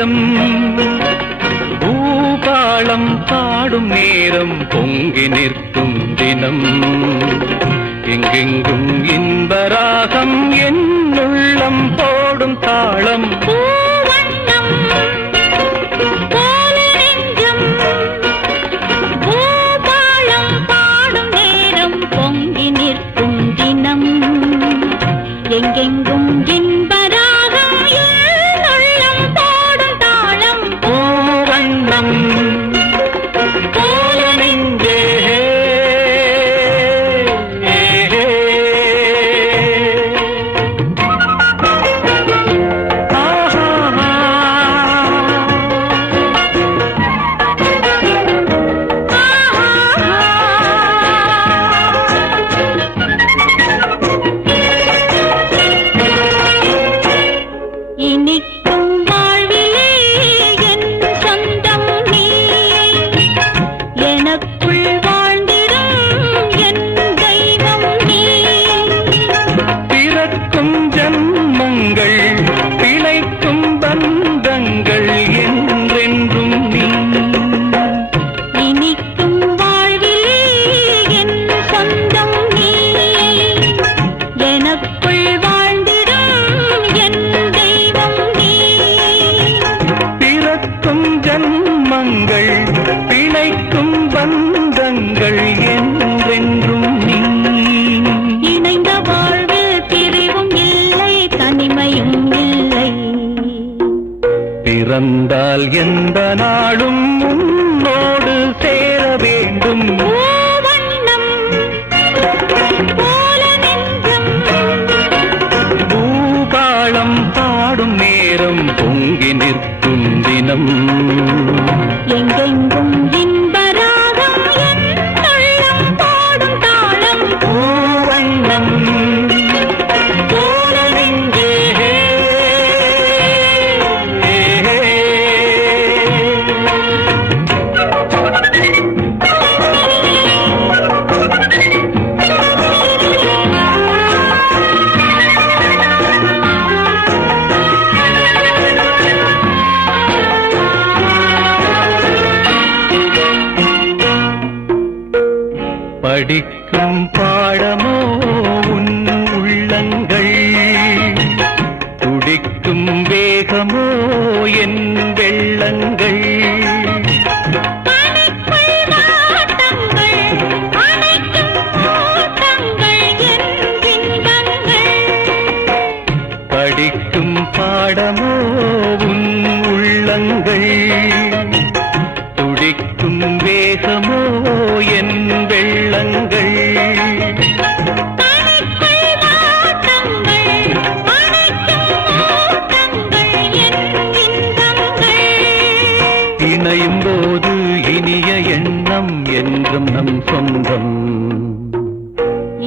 நெஞ்சம் பூபாளம் பாடும் நேரம் பொங்கி நிற்கும் தினம் எங்கெங்கும் இன்பராகம் என் உள்ளம் போடும் தாளம் எங்கெங்கும் இன்பராகம் உள்ளம் போடும் தாளம் பூவண்ணம் போல நெஞ்சே இனிக்கும் வாழ்விலே என் சொந்தம் நீ எனக்குள் வாழ்ந்திடும் என் தெய்வம் நீ பிறக்கும் ஜன்மங்கள் பிழைக்கும் பந்தங்கள் என்றென்றும் நீ இனிக்கும் வாழ்விலே என் சொந்தம் நீ எனக்குள் வாழ்ந்திடும் என் ஜன்மங்கள் பிழைக்கும் பந்தங்கள் என்றென்றும் நீ இணைந்த வாழ்வில் பிரிவும் இல்லை தனிமையும் இல்லை பிறந்தால் எந்த நாடும் உன்னோடு சேர வேண்டும் பூவண்ணம் போல நெஞ்சம் பூபாளம் பாடும் நேரம் பொங்கி நிற்கும் தினம் எங்கெங்கும் இன்பராகம் என் உள்ளம் போடும் தாளம் பூவண்ணம் போல நெஞ்சே படிக்கும் பாடமோ உன் உள்ளங்கள் துடிக்கும் வேகமோ என் வெள்ளங்கள் படிக்கும் பாடமோ உன் உள்ளங்கள் துடிக்கும் வேகமோ என் வெள்ளங்கள் இணையும் போது இனிய எண்ணம் என்றும் நம் சொந்தம்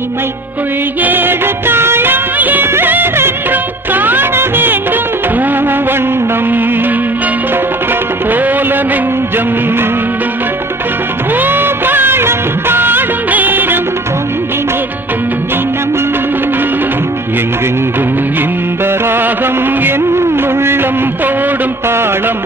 இமைக்குள் ஏழு தாளம் என்றென்றும் காண வேண்டும் பூவண்ணம் போல நெஞ்சம் பூபாளம் பாடும் நேரம் பொங்கி நிற்கும் தினம் எங்கெங்கும் இன்பராகம் என் உள்ளம் போடும் தாளம்